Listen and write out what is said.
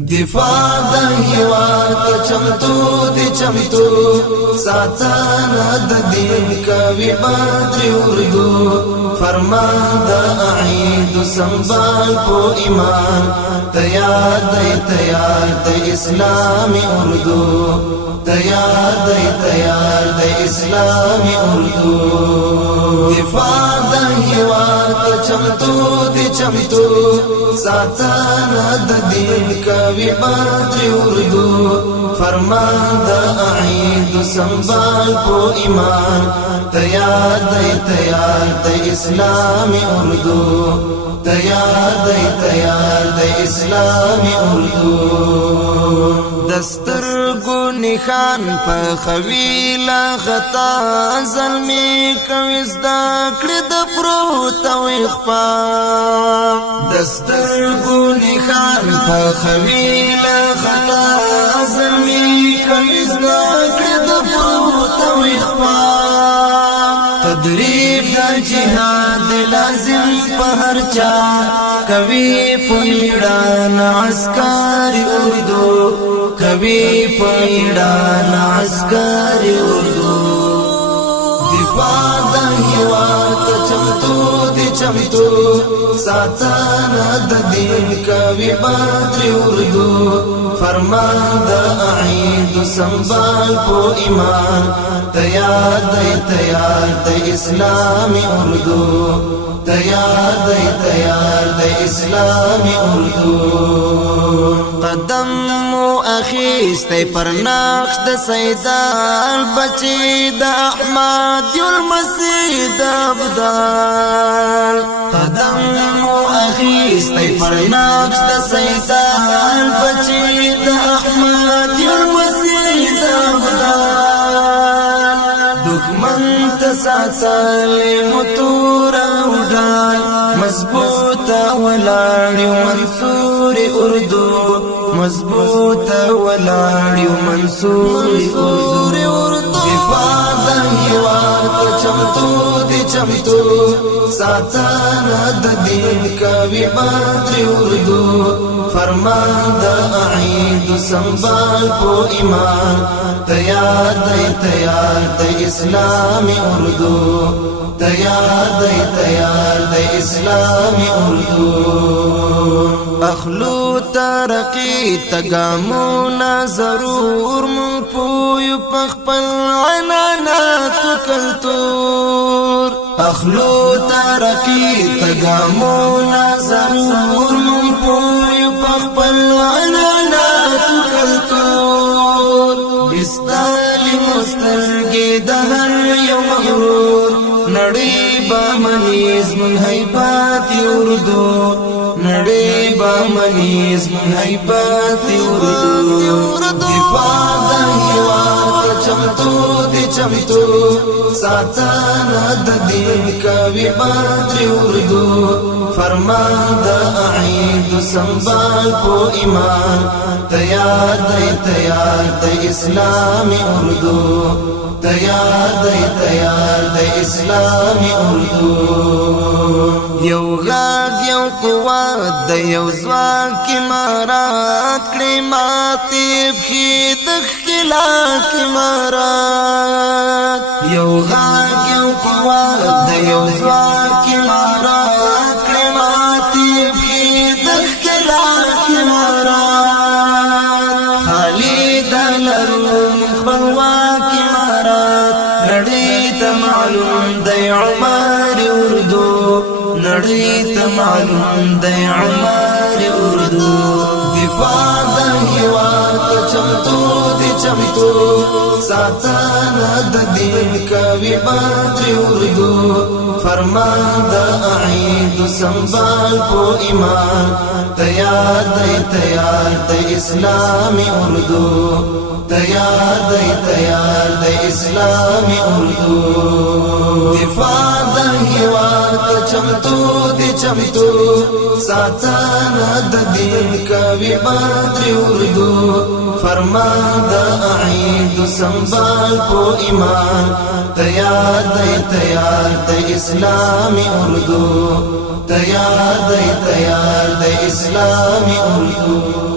دفاع د هیواد چمتو دی چمتو ساتنه د دین کوي بدر اردو فرمان د اعید سنبال په ایمان تیار د اسلامي اردو تیار د اسلامي اردو دفاع د هیواد چمتو دی چمتو ساتنه د دین کوي بدر اردو فرمان د اعید سنبال په ایمان تیار د اسلامي اردو تیار د اسلامي اردو دستر گو نخان په خویلا غتا ظلمی کوي زدا کړه د پروت او اخفا دستر گو نخان په خویلا غتا ظلمی کوي زدا کړه د پروت او اخفا تدریب د جهاد لازم په هر چا کوي پمیړان عسكر اردو کوي پمیړان عسكر اردو دفاع د هیواد چمتو دی چمتو ساتنه د دین کوي بدر اردو فرمان د اعید سنبال په ایمان تیار د اسلامي اردو تیار د اسلامي اردو قدم مو اخیستی پر نقش د سیدال بچی د احمد یل مسیح د ابدال قدم مو اخیستی پر نقش د سیدال بچی د احمد یل مسیح د ابدال دښمن ته ساتلی متور اودال مضبوط ولاړ منصور اردو مضبوط ولاړ منصور اردو دفاع د هیواد چمتو دی چمتو ساتنه د دین کوي بدر اردو فرمان د اعید سنبال په ایمان تیار د اسلامي اردو تیار د اسلامي اردو اخلو ترقی تگامونا ضرور من پویو پخپل عنانات کلتور اخلو ترقی تگامونا ضرور من پویو پخپل عنانات کلتور استالی مسترگی دهر یو مغرور نڑی با منیز من حیبات اردو نڑی با منیز من حیبات اردو دفاع د هیواد چمتو دی چمتو ساتنه د دین کوي بدر اردو فرمان د اعید سنبال په ایمان تیار د اسلامي اردو تیار د اسلامي اردو یو غاګ یو قوت د یو ځواک امارات کړي ماتې بخي د خلاک امارات یو غاګ یو قوت د یو ځواک امارات کړي ماتې بخي د خلاک امارات خالد لرو خپلواک امارات نړۍ ته معلوم دی عمر اردو نړۍ ته معلوم دی عمر اردو دفاع د هیواد چمتو دی چمتو ساتنه د دین کوي بدر اردو فرمان د اعید سنبال په ایمان تیار د اسلامي اردو تیار د اسلامي اردو دفاع د هیواد چمتو دی چمتو ساتنه د دین کوي بدر اردو فرمان د اعید سنبال په ایمان تیار د اسلامي اردو تیار د اسلامي اردو